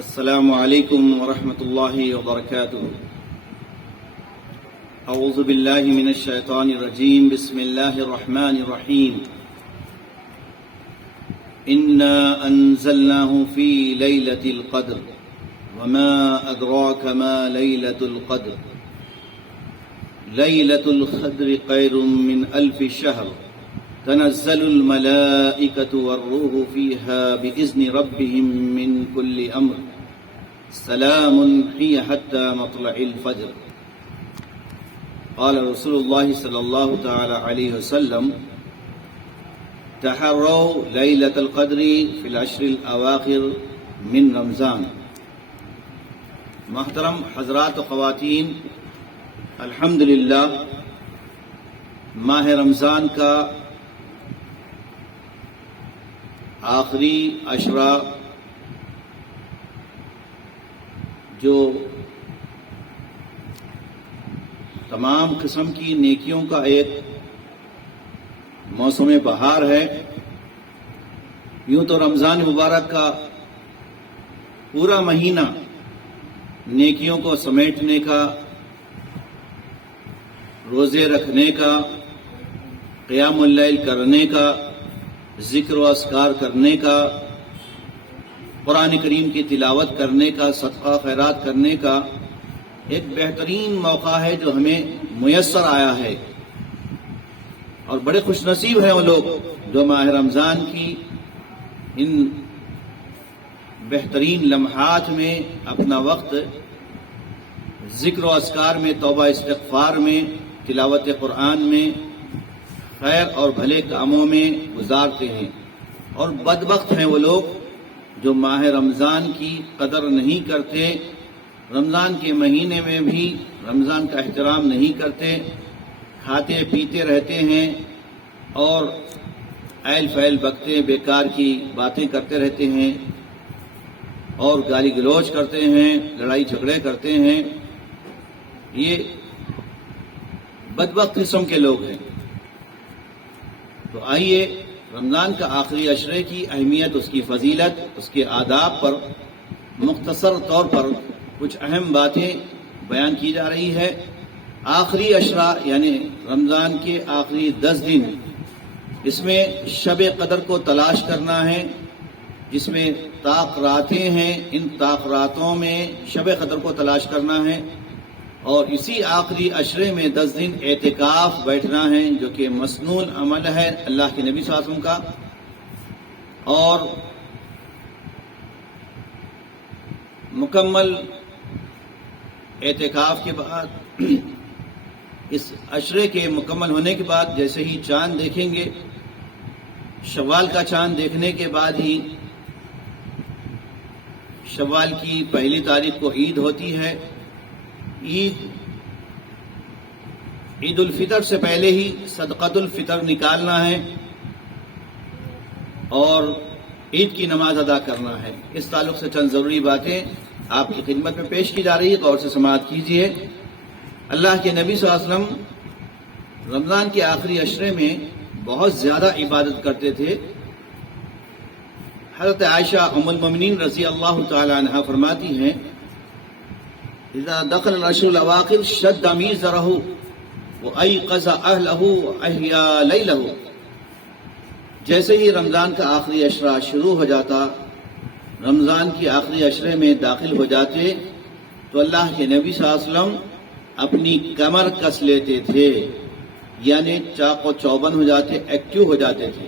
السلام علیکم ورحمۃ اللہ وبرکاتہ۔ اعوذ باللہ من الشیطان الرجیم، بسم اللہ الرحمن الرحیم۔ انا انزلناه في ليلة القدر وما ادراك ما ليلة القدر ليلة القدر خير من 1000 شهر تنزل الملائكة والروح فيها بإذن ربهم من كل أمر سلام هي حتى مطلع الفجر۔ قال رسول الله صلی اللہ تعالی علیہ وسلم: تحروا ليلة القدر في العشر الأواخر من رمضان۔ محترم حضرات و خواتین، الحمدللہ ماہ رمضان کا آخری عشرہ جو تمام قسم کی نیکیوں کا ایک موسم بہار ہے، یوں تو رمضان مبارک کا پورا مہینہ نیکیوں کو سمیٹنے کا، روزے رکھنے کا، قیام اللیل کرنے کا، ذکر و اذکار کرنے کا، قرآن کریم کی تلاوت کرنے کا، صدقہ خیرات کرنے کا ایک بہترین موقع ہے جو ہمیں میسر آیا ہے، اور بڑے خوش نصیب ہیں وہ لوگ جو ماہ رمضان کی ان بہترین لمحات میں اپنا وقت ذکر و اذکار میں، توبہ استغفار میں، تلاوت قرآن میں، خیر اور بھلے کاموں میں گزارتے ہیں۔ اور بدبخت ہیں وہ لوگ جو ماہ رمضان کی قدر نہیں کرتے، رمضان کے مہینے میں بھی رمضان کا احترام نہیں کرتے، کھاتے پیتے رہتے ہیں اور ایل فیل بکتے، بیکار کی باتیں کرتے رہتے ہیں اور گالی گلوچ کرتے ہیں، لڑائی جھگڑے کرتے ہیں۔ یہ بدبخت قسم کے لوگ ہیں۔ تو آئیے رمضان کا آخری عشرے کی اہمیت، اس کی فضیلت، اس کے آداب پر مختصر طور پر کچھ اہم باتیں بیان کی جا رہی ہے۔ آخری عشرہ یعنی رمضان کے آخری 10 دن، اس میں شب قدر کو تلاش کرنا ہے، جس میں طاق راتیں ہیں، ان طاق راتوں میں شب قدر کو تلاش کرنا ہے، اور اسی آخری عشرے میں 10 دن اعتکاف بیٹھنا ہے، جو کہ مسنون عمل ہے اللہ کے نبی صلی اللہ علیہ وسلم کا۔ اور مکمل اعتکاف کے بعد، اس عشرے کے مکمل ہونے کے بعد جیسے ہی چاند دیکھیں گے، شوال کا چاند دیکھنے کے بعد ہی شوال کی 1 تاریخ کو عید ہوتی ہے۔ عید الفطر سے پہلے ہی صدقۃ الفطر نکالنا ہے اور عید کی نماز ادا کرنا ہے۔ اس تعلق سے چند ضروری باتیں آپ کی خدمت میں پیش کی جا رہی ہے، غور سے سماعت کیجیے۔ اللہ کے نبی صلی اللہ علیہ وسلم رمضان کے آخری عشرے میں بہت زیادہ عبادت کرتے تھے۔ حضرت عائشہ ام المؤمنین رضی اللہ تعالی عنہا فرماتی ہیں: اذا دخل العشر الاواخر شد میزرہ وایقظ اہلہ واحیا لیلہ۔ جیسے ہی رمضان کا آخری عشرہ شروع ہو جاتا، رمضان کی آخری عشرے میں داخل ہو جاتے، تو اللہ کے نبی صلی اللہ علیہ وسلم اپنی کمر کس لیتے تھے، یعنی چاق و چوبند ہو جاتے، ایکٹیو ہو جاتے تھے۔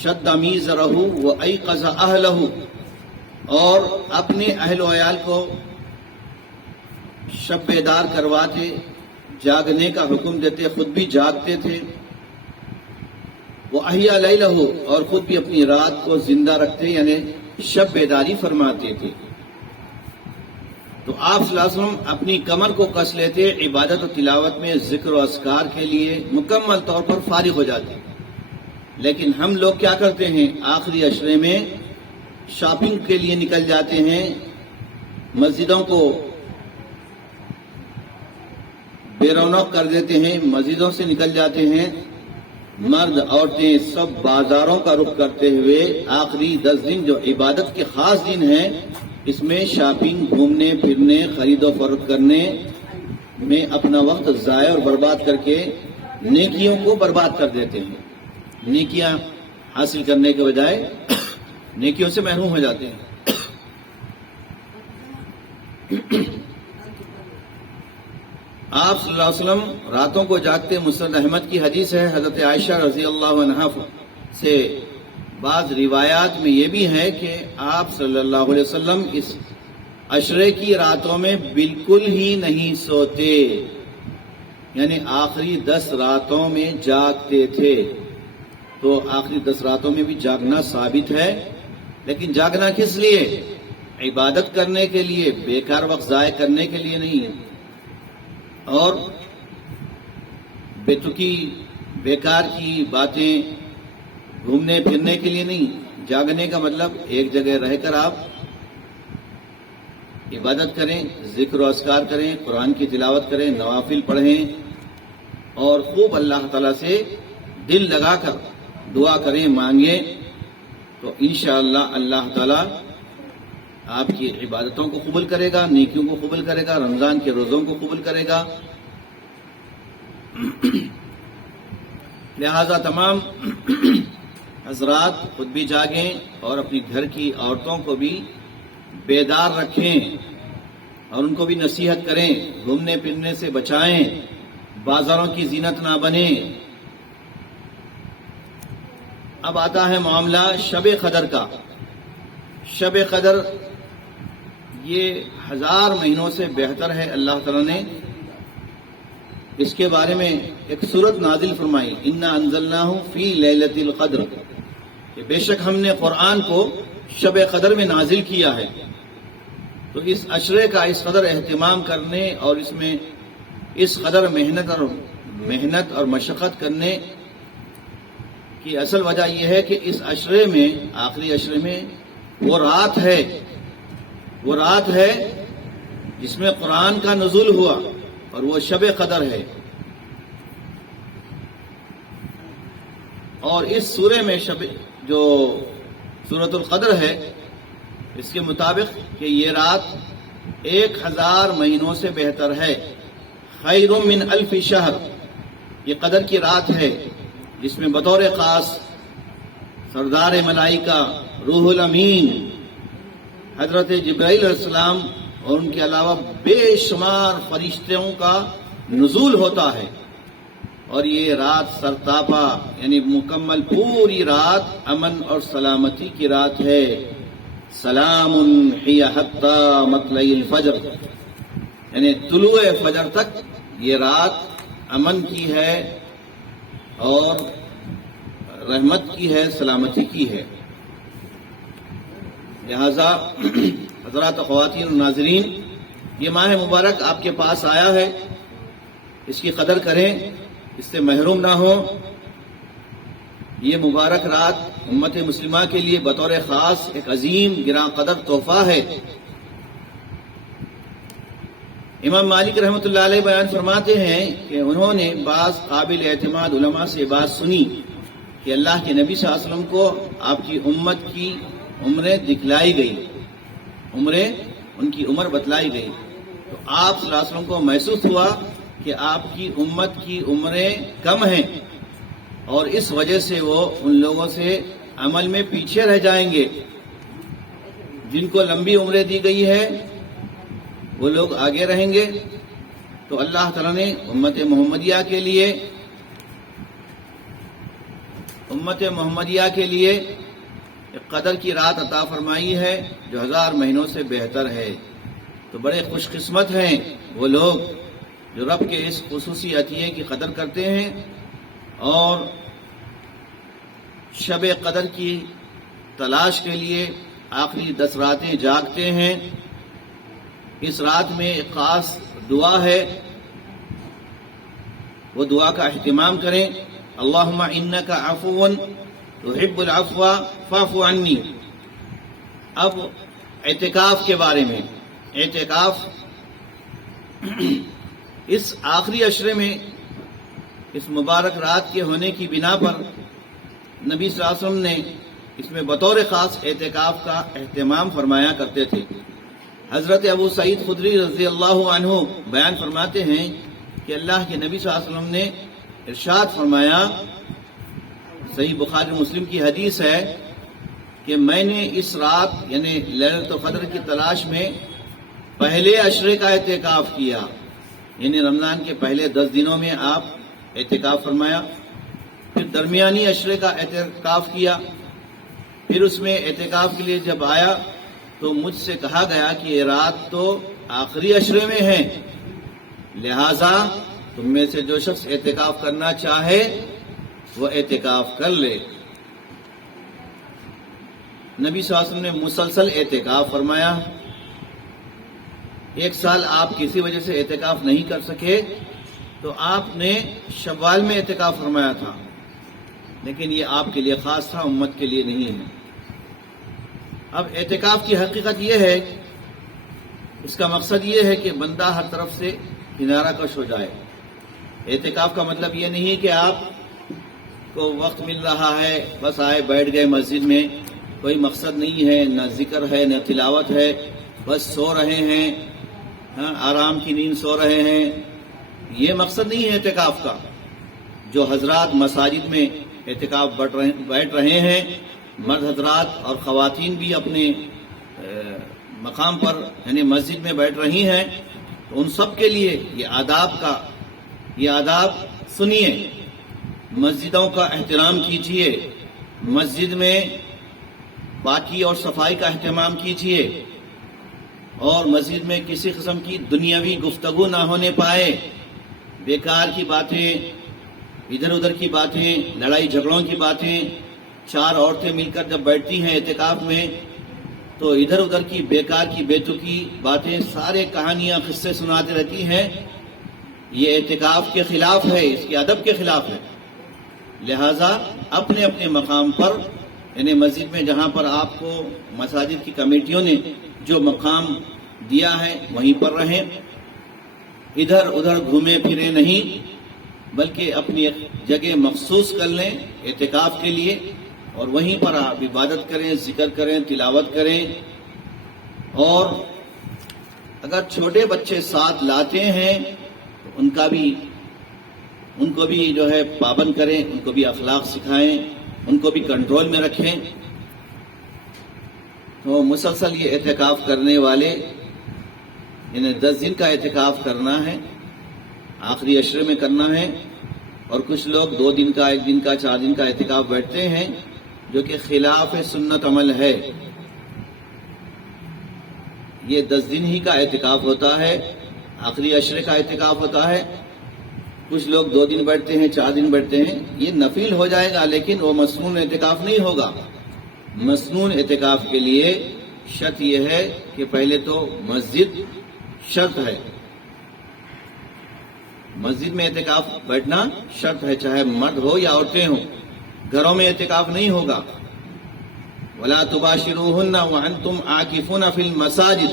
شد میزرہ وایقظ اہلہ، اور اپنے اہل و عیال کو شب بیدار کرواتے، جاگنے کا حکم دیتے، خود بھی جاگتے تھے۔ وہ احیا لیلہ، اور خود بھی اپنی رات کو زندہ رکھتے، یعنی شب بیداری فرماتے تھے۔ تو آپ صلی اللہ علیہ وسلم اپنی کمر کو کس لیتے، عبادت و تلاوت میں، ذکر و اذکار کے لیے مکمل طور پر فارغ ہو جاتے۔ لیکن ہم لوگ کیا کرتے ہیں؟ آخری عشرے میں شاپنگ کے لیے نکل جاتے ہیں، مسجدوں کو بے رونق کر دیتے ہیں، مسجدوں سے نکل جاتے ہیں مرد عورتیں سب بازاروں کا رخ کرتے ہوئے آخری 10 دن جو عبادت کے خاص دن ہیں اس میں شاپنگ، گھومنے پھرنے، خرید و فروخت کرنے میں اپنا وقت ضائع اور برباد کر کے نیکیوں کو برباد کر دیتے ہیں. نیکیاں حاصل کرنے کے بجائے نیکیوں سے محروم ہو جاتے ہیں. آپ صلی اللہ علیہ وسلم راتوں کو جاگتے. مسند احمد کی حدیث ہے حضرت عائشہ رضی اللہ عنہا سے. بعض روایات میں یہ بھی ہے کہ آپ صلی اللہ علیہ وسلم اس عشرے کی راتوں میں بالکل ہی نہیں سوتے، یعنی آخری 10 راتوں میں جاگتے تھے. تو آخری 10 راتوں میں بھی جاگنا ثابت ہے، لیکن جاگنا کس لیے؟ عبادت کرنے کے لیے، بیکار وقت ضائع کرنے کے لیے نہیں، اور بےتکی بیکار کی باتیں گھومنے پھرنے کے لیے نہیں. جاگنے کا مطلب ایک جگہ رہ کر آپ عبادت کریں، ذکر و اذکار کریں، قرآن کی تلاوت کریں، نوافل پڑھیں اور خوب اللہ تعالیٰ سے دل لگا کر دعا کریں، مانگیں، تو انشاءاللہ اللہ تعالیٰ آپ کی عبادتوں کو قبول کرے گا، نیکیوں کو قبول کرے گا، رمضان کے روزوں کو قبول کرے گا. لہذا تمام حضرات خود بھی جاگیں اور اپنی گھر کی عورتوں کو بھی بیدار رکھیں اور ان کو بھی نصیحت کریں، گھومنے پھرنے سے بچائیں، بازاروں کی زینت نہ بنیں. اب آتا ہے معاملہ شب قدر کا. شب قدر یہ 1000 مہینوں سے بہتر ہے. اللہ تعالیٰ نے اس کے بارے میں ایک سورت نازل فرمائی، انا انزلناہ فی لیلۃ القدر، کہ بے شک ہم نے قرآن کو شب قدر میں نازل کیا ہے. تو اس عشرے کا اس قدر اہتمام کرنے اور اس میں اس قدر محنت اور مشقت کرنے کی اصل وجہ یہ ہے کہ اس عشرے میں، آخری عشرے میں وہ رات ہے جس میں قرآن کا نزول ہوا، اور وہ شب قدر ہے. اور اس سورے میں جو سورۃ القدر ہے، اس کے مطابق کہ یہ رات 1000 مہینوں سے بہتر ہے. خیر من 1000 شہر، یہ قدر کی رات ہے جس میں بطور خاص سردار ملائکہ روح الامین حضرت جبرائیل علیہ السلام اور ان کے علاوہ بے شمار فرشتوں کا نزول ہوتا ہے. اور یہ رات سرتاپا یعنی مکمل پوری رات امن اور سلامتی کی رات ہے. سلام ہی حتی مطلع الفجر، یعنی طلوع فجر تک یہ رات امن کی ہے اور رحمت کی ہے، سلامتی کی ہے. لہذا حضرات خواتین و ناظرین، یہ ماہ مبارک آپ کے پاس آیا ہے، اس کی قدر کریں، اس سے محروم نہ ہو. یہ مبارک رات امت مسلمہ کے لیے بطور خاص ایک عظیم گراں قدر تحفہ ہے. امام مالک رحمۃ اللہ علیہ بیان فرماتے ہیں کہ انہوں نے بعض قابل اعتماد علماء سے بات سنی کہ اللہ کے نبی صلی اللہ علیہ وسلم کو آپ کی امت کی عمریں دکھلائی گئی، ان کی عمر بتلائی گئی. تو آپ صلی اللہ علیہ وسلم کو محسوس ہوا کہ آپ کی امت کی عمریں کم ہیں اور اس وجہ سے وہ ان لوگوں سے عمل میں پیچھے رہ جائیں گے. جن کو لمبی عمریں دی گئی ہے وہ لوگ آگے رہیں گے. تو اللہ تعالیٰ نے امت محمدیہ کے لیے قدر کی رات عطا فرمائی ہے جو 1000 مہینوں سے بہتر ہے. تو بڑے خوش قسمت ہیں وہ لوگ جو رب کے اس خصوصی عطیے کی قدر کرتے ہیں اور شب قدر کی تلاش کے لیے آخری 10 راتیں جاگتے ہیں. اس رات میں ایک خاص دعا ہے، وہ دعا کا اہتمام کریں. اللہم انک عفو تحب العفو فاعف عنی. اب اعتکاف کے بارے میں، اعتکاف اس آخری عشرے میں اس مبارک رات کے ہونے کی بنا پر نبی صلی اللہ علیہ وسلم نے اس میں بطور خاص اعتکاف کا اہتمام فرمایا کرتے تھے۔ حضرت ابو سعید خدری رضی اللہ عنہ بیان فرماتے ہیں کہ اللہ کے نبی صلی اللہ علیہ وسلم نے ارشاد فرمایا، صحیح بخاری مسلم کی حدیث ہے کہ میں نے اس رات یعنی لیلۃ القدر کی تلاش میں پہلے عشرے کا اعتکاف کیا، یعنی رمضان کے پہلے 10 دنوں میں آپ اعتکاف فرمایا، پھر درمیانی عشرے کا اعتکاف کیا، پھر اس میں اعتکاف کے لیے جب آیا تو مجھ سے کہا گیا کہ یہ رات تو آخری عشرے میں ہے، لہذا تم میں سے جو شخص اعتکاف کرنا چاہے وہ اعتکاف کر لے۔ نبی صلی اللہ علیہ وسلم نے مسلسل اعتکاف فرمایا۔ 1 سال آپ کسی وجہ سے اعتکاف نہیں کر سکے تو آپ نے شوال میں اعتکاف فرمایا تھا، لیکن یہ آپ کے لیے خاص تھا، امت کے لیے نہیں ہے۔ اب اعتکاف کی حقیقت یہ ہے، اس کا مقصد یہ ہے کہ بندہ ہر طرف سے کنارہ کش ہو جائے۔ اعتکاف کا مطلب یہ نہیں کہ آپ کو وقت مل رہا ہے بس آئے بیٹھ گئے مسجد میں، کوئی مقصد نہیں ہے، نہ ذکر ہے نہ تلاوت ہے، بس سو رہے ہیں، آرام کی نیند سو رہے ہیں، یہ مقصد نہیں ہے اعتکاف کا۔ جو حضرات مساجد میں اعتکاف بیٹھ رہے ہیں، مرد حضرات اور خواتین بھی اپنے مقام پر یعنی مسجد میں بیٹھ رہی ہیں، تو ان سب کے لیے یہ آداب سنیے۔ مسجدوں کا احترام کیجیے، مسجد میں پاکی اور صفائی کا اہتمام کیجیے، اور مسجد میں کسی قسم کی دنیاوی گفتگو نہ ہونے پائے، بیکار کی باتیں، ادھر ادھر کی باتیں، لڑائی جھگڑوں کی باتیں۔ 4 عورتیں مل کر جب بیٹھتی ہیں اعتکاف میں تو ادھر ادھر کی بیکار کی بیتکی باتیں، سارے کہانیاں قصے سناتی رہتی ہیں، یہ اعتکاف کے خلاف ہے، اس کے ادب کے خلاف ہے۔ لہذا اپنے اپنے مقام پر یعنی مسجد میں جہاں پر آپ کو مساجد کی کمیٹیوں نے جو مقام دیا ہے وہیں پر رہیں، ادھر ادھر گھومے پھرے نہیں، بلکہ اپنی جگہ مخصوص کر لیں اعتکاف کے لیے، اور وہیں پر آپ عبادت کریں، ذکر کریں، تلاوت کریں۔ اور اگر چھوٹے بچے ساتھ لاتے ہیں تو ان کو بھی جو ہے پابند کریں، ان کو بھی اخلاق سکھائیں، ان کو بھی کنٹرول میں رکھیں۔ تو مسلسل یہ اعتکاف کرنے والے انہیں 10 دن کا اعتکاف کرنا ہے، آخری عشرے میں کرنا ہے، اور کچھ لوگ 2 دن کا، 1 دن کا، 4 دن کا اعتکاف بیٹھتے ہیں، جو کہ خلاف سنت عمل ہے۔ یہ 10 دن ہی کا اعتکاف ہوتا ہے، آخری عشرے کا اعتکاف ہوتا ہے۔ کچھ لوگ 2 دن بیٹھتے ہیں، 4 دن بیٹھتے ہیں، یہ نفل ہو جائے گا، لیکن وہ مسنون اعتکاف نہیں ہوگا۔ مسنون اعتکاف کے لیے شرط یہ ہے کہ پہلے تو مسجد شرط ہے، مسجد میں اعتکاف بیٹھنا شرط ہے، چاہے مرد ہو یا عورتیں ہوں، گھروں میں اعتکاف نہیں ہوگا۔ وَلَا تُبَاشِرُوهُنَّ وَأَنْتُمْ عَاكِفُونَ فِي الْمَسَاجِدِ،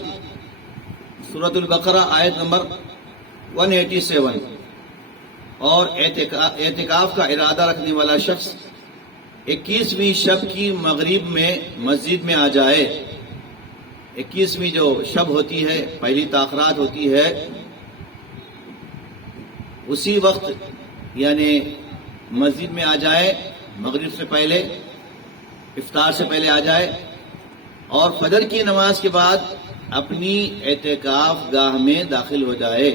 سورۃ البقرہ آیت نمبر 187۔ اور اعتکاف کا ارادہ رکھنے والا شخص 21ویں شب کی مغرب میں مسجد میں آ جائے۔ 21ویں جو شب ہوتی ہے، پہلی تاخرات ہوتی ہے، اسی وقت یعنی مسجد میں آ جائے، مغرب سے پہلے، افطار سے پہلے آ جائے، اور فجر کی نماز کے بعد اپنی اعتکاف گاہ میں داخل ہو جائے۔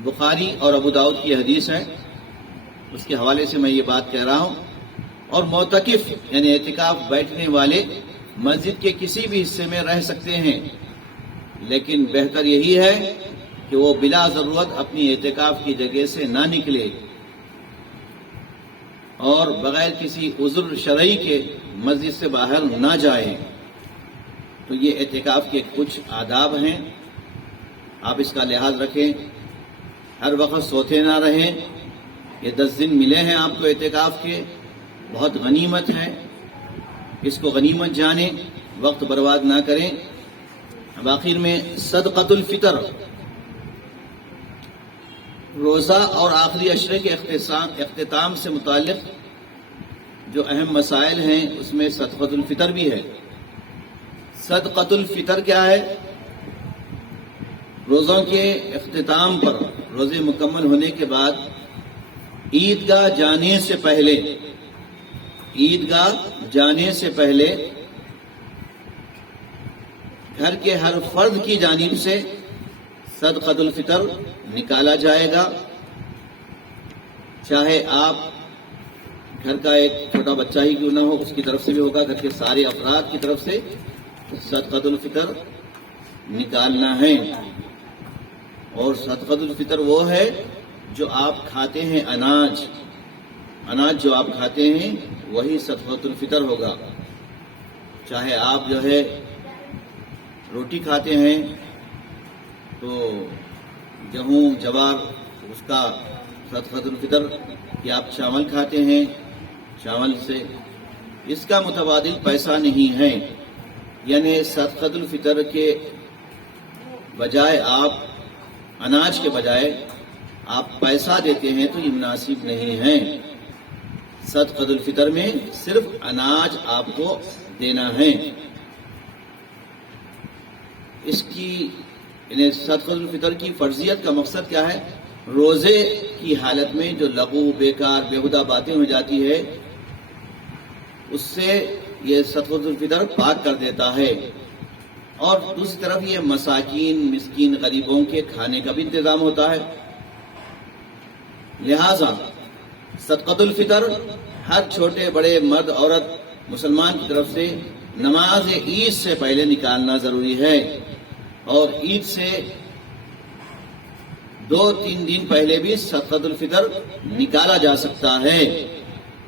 بخاری اور ابو داؤد کی حدیث ہے، اس کے حوالے سے میں یہ بات کہہ رہا ہوں۔ اور معتکف یعنی اعتکاف بیٹھنے والے مسجد کے کسی بھی حصے میں رہ سکتے ہیں، لیکن بہتر یہی ہے کہ وہ بلا ضرورت اپنی اعتکاف کی جگہ سے نہ نکلے اور بغیر کسی عذر شرعی کے مسجد سے باہر نہ جائیں۔ تو یہ اعتکاف کے کچھ آداب ہیں، آپ اس کا لحاظ رکھیں، ہر وقت سوتے نہ رہیں۔ یہ 10 دن ملے ہیں آپ کو اعتکاف کے، بہت غنیمت ہے، اس کو غنیمت جانیں، وقت برباد نہ کریں۔ اب آخر میں صدقۃ الفطر، روزہ اور آخری عشرے کے اختتام سے متعلق جو اہم مسائل ہیں اس میں صدقۃ الفطر بھی ہے۔ صدقۃ الفطر کیا ہے؟ روزوں کے اختتام پر، روزے مکمل ہونے کے بعد عیدگاہ جانے سے پہلے گھر کے ہر فرد کی جانب سے صدقۃ الفطر نکالا جائے گا، چاہے آپ گھر کا ایک چھوٹا بچہ ہی کیوں نہ ہو، اس کی طرف سے بھی ہوگا، گھر کے سارے افراد کی طرف سے صدقۃ الفطر نکالنا ہے۔ اور صدقۃ الفطر وہ ہے جو آپ کھاتے ہیں، اناج جو آپ کھاتے ہیں وہی صدقۃ الفطر ہوگا۔ چاہے آپ جو ہے روٹی کھاتے ہیں تو گیہوں، جوار، اس کا صدقۃ الفطر، یا آپ چاول کھاتے ہیں، چاول سے اس کا متبادل پیسہ نہیں ہے۔ یعنی صدقۃ الفطر کے بجائے آپ اناج کے بجائے آپ پیسہ دیتے ہیں تو یہ مناسب نہیں ہے۔ صدقۃ الفطر میں صرف اناج آپ کو دینا ہے۔ اس کی یعنی صدقۃ الفطر کی فرضیت کا مقصد کیا ہے؟ روزے کی حالت میں جو لغو، بیکار، بیہودہ باتیں ہو جاتی ہے اس سے یہ صدقۃ الفطر پاک کر دیتا ہے۔ اور دوسری طرف یہ مساکین، مسکین، غریبوں کے کھانے کا بھی انتظام ہوتا ہے۔ لہذا صدقۃ الفطر ہر چھوٹے بڑے، مرد عورت، مسلمان کی طرف سے نماز عید سے پہلے نکالنا ضروری ہے، اور عید سے 2-3 دن پہلے بھی صدقۃ الفطر نکالا جا سکتا ہے،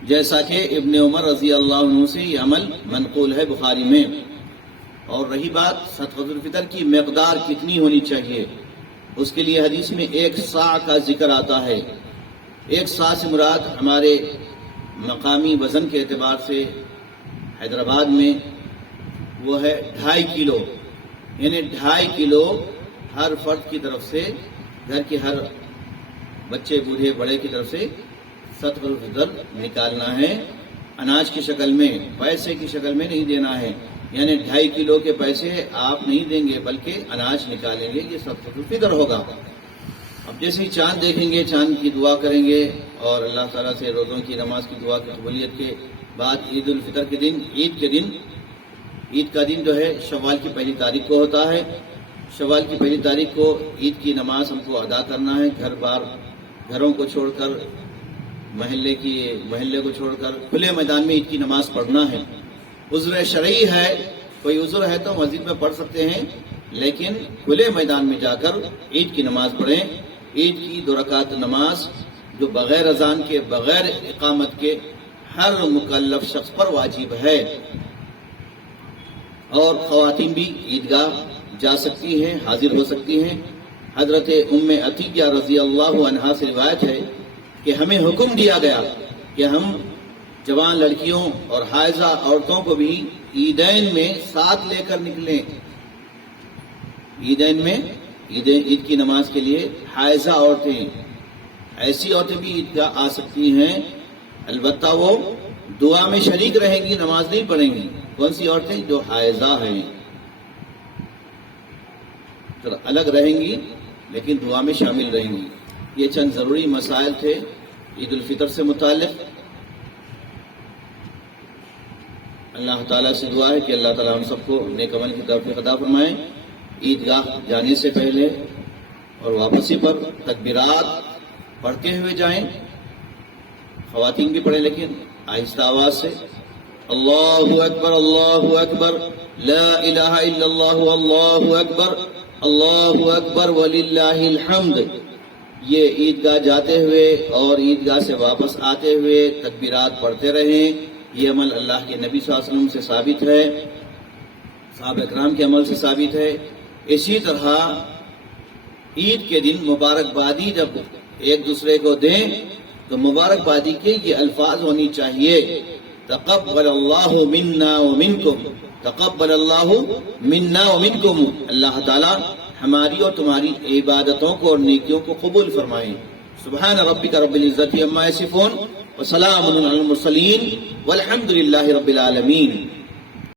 جیسا کہ ابن عمر رضی اللہ عنہ سے یہ عمل منقول ہے بخاری میں۔ اور رہی بات صدقۃ الفطر کی مقدار کتنی ہونی چاہیے، اس کے لیے حدیث میں 1 صاع کا ذکر آتا ہے۔ 1 صاع سے مراد ہمارے مقامی وزن کے اعتبار سے حیدرآباد میں وہ ہے 2.5 کلو، یعنی 2.5 کلو ہر فرد کی طرف سے، گھر کے ہر بچے، بوڑھے، بڑے کی طرف سے صدقۃ الفطر نکالنا ہے، اناج کی شکل میں، پیسے کی شکل میں نہیں دینا ہے۔ یعنی 2.5 کلو کے پیسے آپ نہیں دیں گے بلکہ اناج نکالیں گے، یہ صدقۃ الفطر ہوگا۔ اب جیسے ہی چاند دیکھیں گے، چاند کی دعا کریں گے، اور اللہ تعالیٰ سے روزوں کی نماز کی دعا کی قبولیت کے بعد عید الفطر کے دن، عید کا دن جو ہے شوال کی 1 تاریخ کو ہوتا ہے۔ شوال کی 1 تاریخ کو عید کی نماز ہم کو ادا کرنا ہے، گھروں کو چھوڑ کر، محلے کو چھوڑ کر کھلے میدان میں عید کی نماز پڑھنا ہے۔ عذر شرعی ہے، کوئی عذر ہے تو مسجد میں پڑھ سکتے ہیں، لیکن کھلے میدان میں جا کر عید کی نماز پڑھیں۔ عید کی 2 رکعت نماز جو بغیر اذان کے، بغیر اقامت کے ہر مکلف شخص پر واجب ہے۔ اور خواتین بھی عیدگاہ جا سکتی ہیں، حاضر ہو سکتی ہیں۔ حضرت ام عطیہ رضی اللہ عنہا سے روایت ہے کہ ہمیں حکم دیا گیا کہ ہم جوان لڑکیوں اور حائضہ عورتوں کو بھی عیدین میں ساتھ لے کر نکلیں۔ عیدین میں عید کی نماز کے لیے حائضہ عورتیں، ایسی عورتیں بھی عیدگاہ آ سکتی ہیں، البتہ وہ دعا میں شریک رہیں گی، نماز نہیں پڑھیں گی۔ کون سی عورتیں؟ جو حائضہ ہیں، الگ رہیں گی لیکن دعا میں شامل رہیں گی۔ یہ چند ضروری مسائل تھے عید الفطر سے متعلق۔ اللہ تعالیٰ سے دعا ہے کہ اللہ تعالیٰ ہم سب کو نیک عمل کی توفیق عطا فرمائے۔ عیدگاہ جانے سے پہلے اور واپسی پر تکبیرات پڑھتے ہوئے جائیں، خواتین بھی پڑھیں لیکن آہستہ آواز سے۔ اللہ اکبر، اللہ اکبر، لا الہ الا اللہ، اللہ اکبر، اللہ اکبر وللہ الحمد۔ یہ عیدگاہ جاتے ہوئے اور عیدگاہ سے واپس آتے ہوئے تکبیرات پڑھتے رہیں۔ یہ عمل اللہ کے نبی صلی اللہ علیہ وسلم سے ثابت ہے، صحابہ اکرام کے عمل سے ثابت ہے۔ اسی طرح عید کے دن مبارکبادی جب ایک دوسرے کو دیں تو مبارکبادی کے یہ الفاظ ہونی چاہیے: تقبل اللہ منا ومنکم، تقبل اللہ منا ومنکم۔ اللہ تعالی ہماری اور تمہاری عبادتوں کو اور نیکیوں کو قبول فرمائیں۔ سبحان ربک رب العزت عما یصفون وسلام علی المرسلین والحمد للہ رب العالمین.